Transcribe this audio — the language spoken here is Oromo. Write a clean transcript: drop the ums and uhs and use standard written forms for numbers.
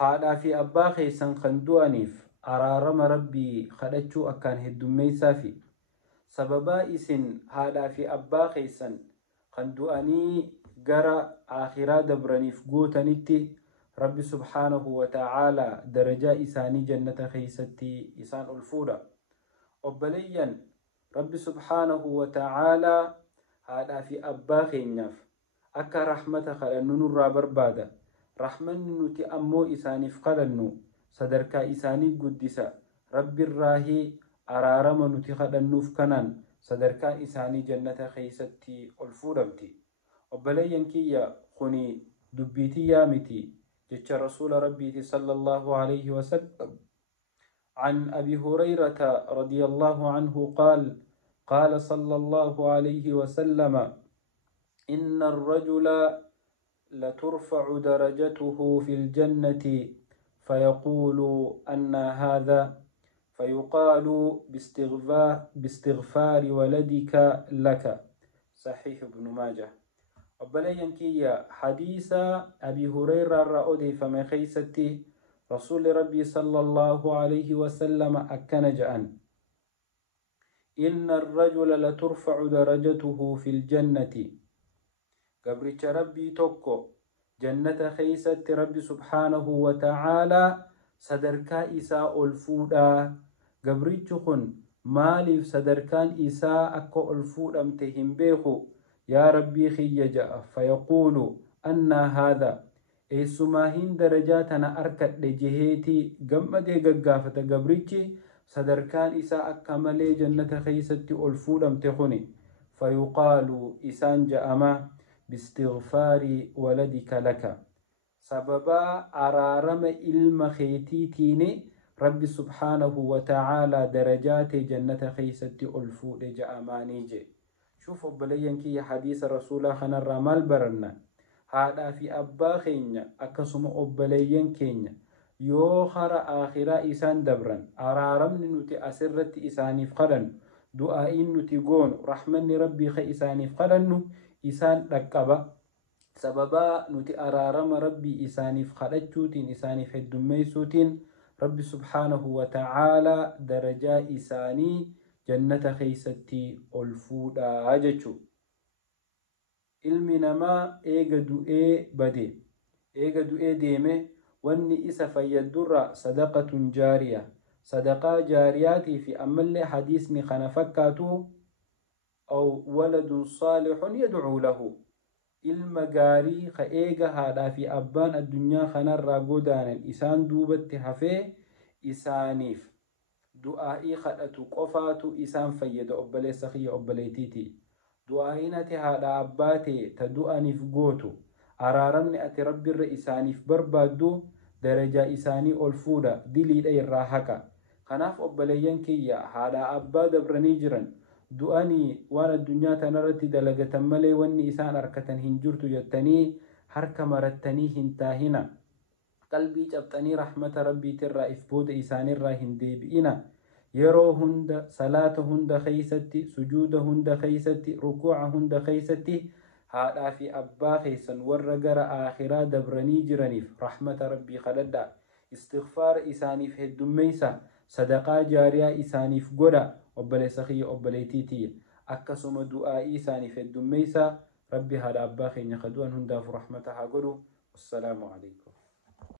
haadhaa fi abbaa keessan kan du'aniif araarama rabbii kadhachuu akkaan heddummeessaa fi sababaa isin haadhaa fi abbaa keessan kan du'anii gara akhiraa dabraniif gootanitti rabbi subhaanahu wa ta'aalaa darajaa isaanii jannata keessatti isaan ol fuudha. Obboleeyyan, rabbi subhaanahu wa ta'aalaa haadhaa fi abbaa keenyaaf akka rahmata kadhannu nurraa barbaada. Rahmanni nuti ammoo isaaniif kadhannu sadarkaa isaanii guddisa. Rabbirraahi araarama nuti kadhannuuf kanaan sadarkaa isaanii jannata keessatti ol fuudhamti. Obboleeyyan kiyya kuni dubbiitiyyaa miti jecha rasuula rabbiiti sallallahu alayhi wa sallam. عن أبي هريرة رضي الله عنه قال صلى الله عليه وسلم إن الرجل لترفع درجته في الجنة فيقول أن هذا فيقال باستغفار ولدك لك. صحيح ابن ماجه. أبلين كيا حديث أبي هريرة رأودي فما خيستي رسول ربي صلى الله عليه وسلم أكنجأن إن الرجل لترفع درجته في الجنة قبرت ربي توكو جنة خيست ربي سبحانه وتعالى صدركا إساء الفودا قبرت خن مالي صدركان إساء أكو الفودا متهم بيخو يا ربي خيجأ فيقول أن هذا eessumahin darajaa tana arkadhe jeheeti gammadee gaggaafata. Gabrichi sadarkaan isaa akka malee jannata keessatti ol fuudhamte kuni fayuqaalu isaan ja'ama bistighfaari waladika laka, sababaa araarama ilma keetiitiin rabbi subhaanahu wa ta'aalaa darajaate jannata keessatti ol fuudhe ja'amaanii je. Shuf obboleeyyan kiyya hadiisa rasuulaa kanarraa maal baranna? haadhaa fi abbaa keenya akkasuma obboleeyyan keenya yoo hara akhiraa isaan dabran araaramni nuti asirratti isaaniif kadhannu, du'aa'iin nuti goonu, rahmanni rabbii ka isaaniif kadhannu isaan dhaqqaba. sababaa nuti araarama rabbii isaaniif kadhachuutiin isaaniif heddummeessuutiin rabbi subhaanahu wa ta'aalaa darajaa isaanii jannata keessatti ol fuudhaa jechuu. ilmi namaa eega du'ee bade, eega du'ee deeme wanni isa fayyadurra sadaqatun jaariya, sadaqaa jaariyaatii fi ammallee hadiisni kana fakkaatu aw waladun saalihun yad'uu lahu, ilma gaarii ka eega haadhaa fi abbaan addunyaa kanarraa godaanan isaan duubatti hafee isaaniif du'aa'ii kadhatu qofaatu isaan fayyada. obboleessa kiyya obboleetiiti, du'aa'iin ati haadha abbaate ta du'aniif gootu araaramni ati rabbirra isaaniif barbaaddu darajaa isaanii ol fuudha, diliidha irraa haqa. kanaaf obboleeyyan kiyya haadha abbaa dabranii jiran du'anii waan addunyaa tanarratti dalagatan malee wanni isaan arkatan hin jirtu jettanii harka marattanii hin taahina. qalbii cabxanii rahmata rabbiitirraa if booda isaanirraa hin deebi'ina. yeroo hunda salaata hunda keeysatti, sujuuda hunda keeysatti, rukuuca hunda keeysatti haadhaa fi abbaa keessan warra gara akhiraa dabranii jiraniif rahmata rabbii kadhadha. istighfaara isaaniif heddummeeysa, sadaqaa jaariyaa isaaniif godha. obboleessa kiyya obboleetiitii akkasuma du'aa'ii isaaniif heddummeeysa. rabbi haadha abbaa keenya ka du'an hundaaf rahmata haa godhu. wassalaamu alaikum.